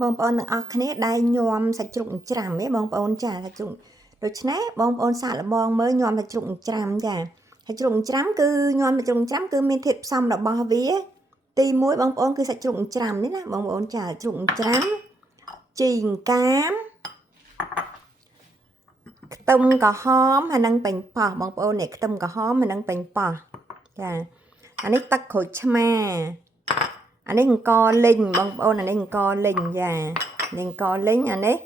បងប្អូនទាំងអស់គ្នាដែលញោមសាច់ជ្រូកច្រាំហ៎បងប្អូនចាសាច់ជ្រូកដូច្នេះបងប្អូនសាកល្បងមើលញោមសាច់ជ្រូកច្រាំចាសាច់ជ្រូកច្រាំគឺញោមសាច់ជ្រូកច្រាំគឺមានធាតុផ្សំរបស់វាទី1បងប្អូនគឺសាច់ជ្រូកច្រាំនេះណាបងប្អូនចាជ្រូកច្រាំជីអង្កាមខ្ទឹមក្រហមហើយនិងប៉េងប៉ោះបងប្អូននេះខ្ទឹមក្រហមហើយនិងប៉េងប៉ោះចាអានេះទឹកក្រូចឆ្មាអានេះអង្ករលីងបងប្អូនអានេះអង្ករលីងចានេះអង្ករលីងអានេះ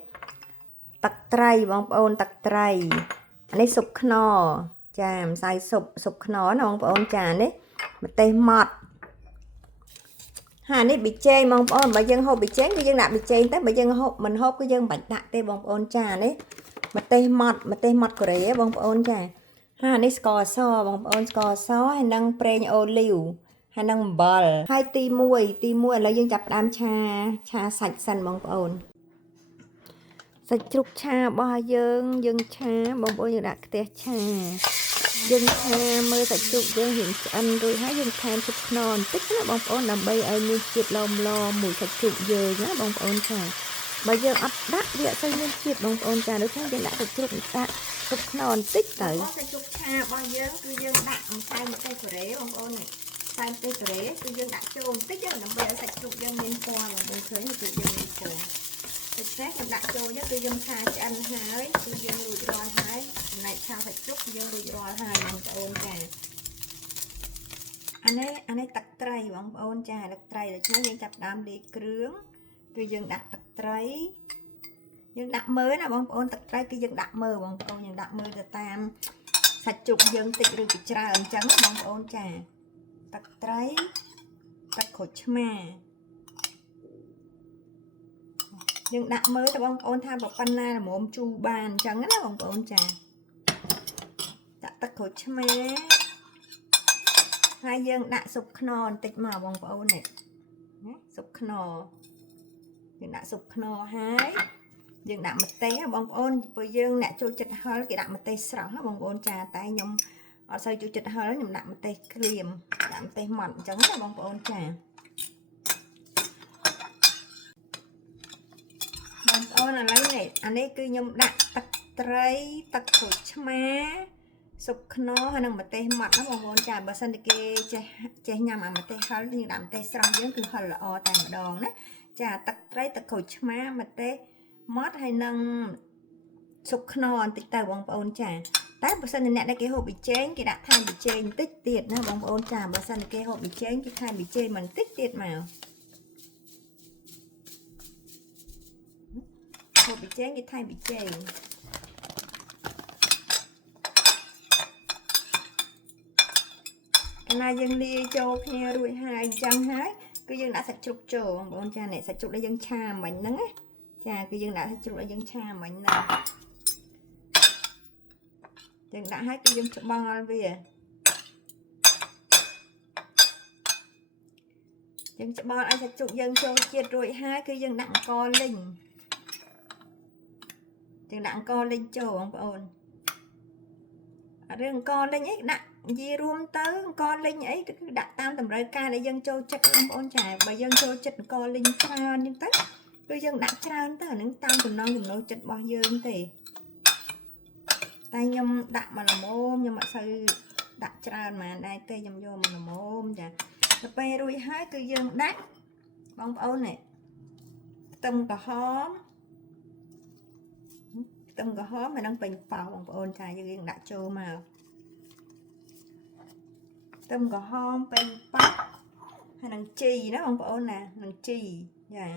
ទឹកត្រីបងប្អូនទឹកត្រីអានេះស៊ុបខ្នុរចាម្សៅស៊ុបខ្នុរណាបងប្អូនចានេះម្ទេសម៉ត់ហើយនេះប៊ីចេងបងប្អូនបើយើងហូបប៊ីចេងគឺយើងដាក់ប៊ីចេងទៅបើយើងហូបមិនហូបគឺយើងមិនបាច់ដាក់ទេបងប្អូនចានេះម្ទេសម៉ត់កូរ៉េបងប្អូនចាហើយនេះស្ករសបងប្អូនស្ករសហើយនិងប្រេងអូលីវហើយនឹងអំបិលហើយទី1ឥឡូវយើងចាប់ផ្ដើមឆាសាច់សិនបងប្អូនសាច់ជ្រូកឆារបស់យើងឆាបងប្អូនយើងដាក់ខ្ទះឆាយើងឆាមើលសាច់ជ្រូកយើងរៀងឆ្អិនរួចហើយយើងថែមស៊ុបខ្នុរបន្តិចណាបងប្អូនដើម្បីឲ្យមានជាតិឡមមួយសាច់ជ្រូកយើងណាបងប្អូនចាបើយើងអត់ដាក់វាអត់សូវមានជាតិបងប្អូនចាដូច្នេះយើងដាក់សាច់ជ្រូកដាក់ស៊ុបខ្នុរបន្តិចទៅសាច់ជ្រូកឆារបស់យើងគឺយើងដាក់ម្សៅម្ទេសកូរ៉េបងប្អូនតែម្ទេសកូរ៉េគឺយើងដាក់ចូលបន្តិចដើម្បីឲ្យសាច់ជ្រូកយើងមានពណ៌បងប្អូនឃើញគឺយើងមានពណ៌ដូច្នេះយើងដាក់ចូលគឺយើងឆាឆ្អិនហើយគឺយើងរួចរាល់ហើយចំណែកឆាសាច់ជ្រូកយើងរួចរាល់ហើយបងប្អូនចាអានេះទឹកត្រីបងប្អូនចាទឹកត្រីដូច្នេះយើងចាប់ដើមលាយគ្រឿងគឺយើងដាក់ទឹកត្រីយើងដាក់មើលណាបងប្អូនទឹកត្រីគឺយើងដាក់មើលបងប្អូនយើងដាក់មើលទៅតាមសាច់ជ្រូកយើងតិចឬពីច្រើនអញ្ចឹងបងប្អូនចាទឹកត្រីទឹកក្រូចឆ្មាយើងដាក់មើលទៅបងប្អូនថាប៉ុណ្ណាល្មមជូរបានអញ្ចឹងណាបងប្អូនចាដាក់ទឹកក្រូចឆ្មាហើយយើងដាក់ស៊ុបខ្នុរបន្តិចមកបងប្អូននេះណាស៊ុបខ្នុរយើងដាក់ស៊ុបខ្នុរហើយយើងដាក់ម្ទេសបងប្អូនព្រោះយើងអ្នកចូលចិត្តហឹរគេដាក់ម្ទេសស្រស់ណាបងប្អូនចាតែខ្ញុំអត់សូវចូលចិត្តហឹរខ្ញុំដាក់ម្ទេសក្រៀមដាក់ម្ទេសម៉ត់អញ្ចឹងណាបងប្អូនចាបងប្អូនឥឡូវនេះអានេះគឺខ្ញុំដាក់ទឹកត្រីទឹកក្រូចឆ្មាស៊ុបខ្នុរហើយនិងម្ទេសម៉ត់ណាបងប្អូនចាបើសិនតែគេចេះញ៉ាំអាម្ទេសហឹរយើងដាក់ម្ទេសស្រស់យើងគឺហឹរល្អតែម្ដងណាចាទឹកត្រីទឹកក្រូចឆ្មាម្ទេសម៉ត់ហើយនិងស៊ុបខ្នុរបន្តិចទៅបងប្អូនចាតែបើសិនជាអ្នកដែលគេហូបប៊ីចេងគេដាក់ថែមប៊ីចេងបន្តិចទៀតណាបងប្អូនចាបើសិនតែគេហូបប៊ីចេងគេថែមប៊ីចេងបន្តិចទៀតមកហូបប៊ីចេងគេថែមប៊ីចេងកាលណាយើងលាយចូលគ្នារួចហើយអញ្ចឹងហើយគឺយើងដាក់សាច់ជ្រូកចូលបងប្អូនចានេះសាច់ជ្រូកដែលយើងឆាមិញហ្នឹងណាចាគឺយើងដាក់សាច់ជ្រូកដែលយើងឆាមិញហ្នឹងយើងដាក់ឲ្យគឺយើងច្បងឲ្យវាយើងច្បងឲ្យសាច់ជ្រូកយើងចូលជាតិរួចហើយគឺយើងដាក់អង្ករលីងយើងដាក់អង្ករលីងចូលបងប្អូនរឿងអង្ករលីងអីដាក់និយាយរួមទៅអង្ករលីងអីគឺដាក់តាមតម្រូវការដែលយើងចូលចិត្តបងប្អូនចាបើយើងចូលចិត្តអង្ករលីងច្រើនអញ្ចឹងទៅគឺយើងដាក់ច្រើនទៅអានឹងតាមចំណង់ចំណូលចិត្តរបស់យើងទេតែខ្ញុំដាក់មកល្មមខ្ញុំអត់សូវដាក់ច្រើនហ្មងដែរទេខ្ញុំយកមកល្មមចាដល់ពេលរួចហើយគឺយើងដាក់បងប្អូននេះខ្ទឹមក្រហមហើយនឹងប៉េងប៉ោះបងប្អូនចាយើងដាក់ចូលមកខ្ទឹមក្រហមប៉េងប៉ោះហើយនឹងជីណាបងប្អូនណានឹងជីចា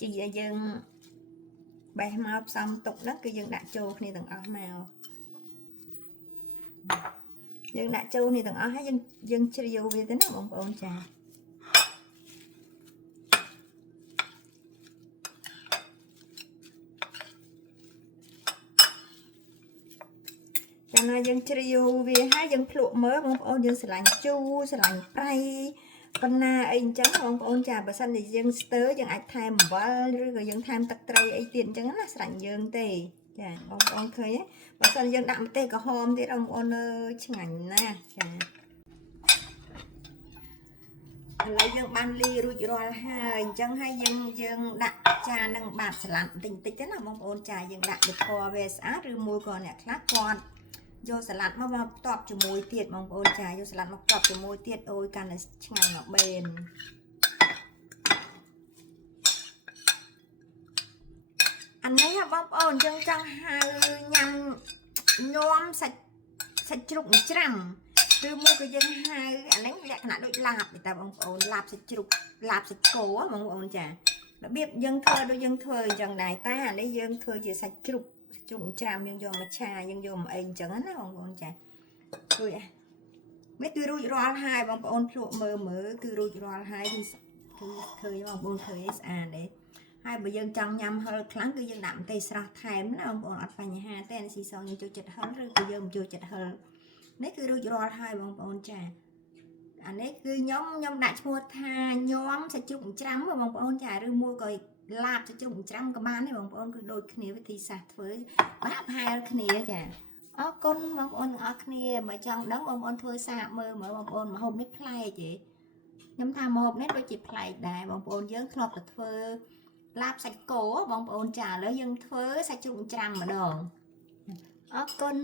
ជីដែលយើងបេះមកផ្សំទុកហ្នឹងគឺយើងដាក់ចូលគ្នាទាំងអស់មកយើងដាក់ចូលនេះទាំងអស់ហើយយើងជ្រាវវាទៅណាបងប្អូនចាកាលណាយើងជ្រាវវាហើយយើងភ្លក់មើលបងប្អូនយើងស្រឡាញ់ជូរស្រឡាញ់ប្រៃប៉ុណ្ណាអីអញ្ចឹងបងប្អូនចាបើសិនជាយើងស្ទើរយើងអាចថែមអំបិលឬក៏យើងថែមទឹកត្រីអីទៀតអញ្ចឹងណាស្រឡាញ់យើងទេចាបងប្អូនឃើញទេបើសិនយើងដាក់ម្ទេសក្រហមទៀតបងប្អូនអើយឆ្ងាញ់ណាស់ចា ឥឡូវយើងបានលាយរួចរាល់ហើយអញ្ចឹងហើយយើងដាក់ចាននឹងបាតស្លាត់បន្តិចទៅណាបងប្អូនចាយើងដាក់វាពណ៌វាស្អាតឬមួយក៏អ្នកខ្លះគាត់យកសាឡាត់មកផ្ទាប់ជាមួយទៀតបងប្អូនចាយកសាឡាត់មកផ្ទាប់ជាមួយទៀតអូយកាន់តែឆ្ងាញ់មកបេនអានេះបងប្អូនយើងចង់ហៅញ៉ាំញោមសាច់ជ្រូកច្រាំឬមួយក៏យើងហៅអានេះលក្ខណៈដូចឡាបតែបងប្អូនឡាបសាច់ជ្រូកឡាបសាច់គោបងប្អូនចារបៀបយើងធ្វើដូចយើងធ្វើអញ្ចឹងដែរតែអានេះយើងធ្វើជាសាច់ជ្រូកច្រាំយើងយកមកឆាយើងយកមកអីអញ្ចឹងណាបងប្អូនចារួចនេះគឺរួចរាល់ហើយបងប្អូនភ្លក់មើលគឺរួចរាល់ហើយគឺឃើញបងប្អូនឃើញស្អាតទេហើយបើយើងចង់ញ៉ាំហឹរខ្លាំងគឺយើងដាក់ម្ទេសស្រស់ថែមណាបងប្អូនអត់បញ្ហាទេអានេះស៊ីសងយើងចូលចិត្តហឹរឬក៏យើងមិនចូលចិត្តហឹរនេះគឺរួចរាល់ហើយបងប្អូនចាអានេះគឺខ្ញុំដាក់ឈ្មោះថាញោមសាច់ជ្រូកច្រាំបងប្អូនចាឬមួយក៏ឡាបសាច់ជ្រូកច្រាំក៏បានដែរបងប្អូនគឺដូចគ្នាវិធីសាស្ត្រធ្វើបាក់ផែលគ្នាចាអរគុណបងប្អូនទាំងអស់គ្នាបើចង់ដឹងបងប្អូនធ្វើសាកមើលបងប្អូនម្ហូបនេះប្លែកទេខ្ញុំថាម្ហូបនេះដូចជាប្លែកដែរបងប្អូនយើងធ្លាប់តែធ្វើឡាបសាច់គោបងប្អូនចាឥឡូវយើងធ្វើសាច់ជ្រូកច្រាំម្ដងអរគុណ